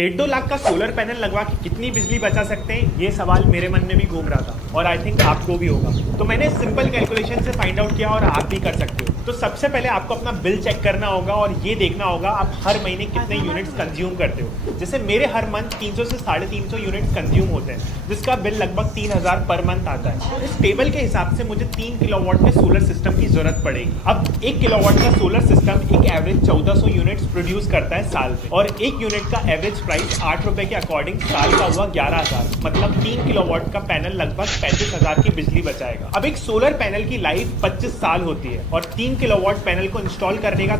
1.5-2 लाख का solar panel लगवा के कितनी बिजली बचा सकते हैं, ये सवाल मेरे मन में भी घूम रहा था और आई थिंक आपको भी होगा। तो मैंने सिंपल कैलकुलेशन से फाइंड आउट किया और आप भी कर सकते हो। तो सबसे पहले आपको अपना बिल चेक करना होगा और ये देखना होगा आप हर महीने कितने यूनिट्स कंज्यूम करते हो। जैसे मेरे हर मंथ 300 से 350 यूनिट्स कंज्यूम होते हैं, जिसका बिल लगभग 3000 पर मंथ आता है। इस टेबल के हिसाब से मुझे 3 किलोवाट के सोलर सिस्टम की जरूरत पड़ेगी। अब 1 किलोवाट का सोलर सिस्टम एक एवरेज 1400 यूनिट्स प्रोड्यूस करता है साल में, और 1 यूनिट का एवरेज प्राइस 8 रुपए के अकॉर्डिंग साल का हुआ 11,000। मतलब 3 किलोवाट का पैनल लगभग 35,000 की बिजली बचाएगा। अब एक सोलर पैनल की लाइफ 25 साल होती है और 3 किलोवाट पैनल को इंस्टॉल करने का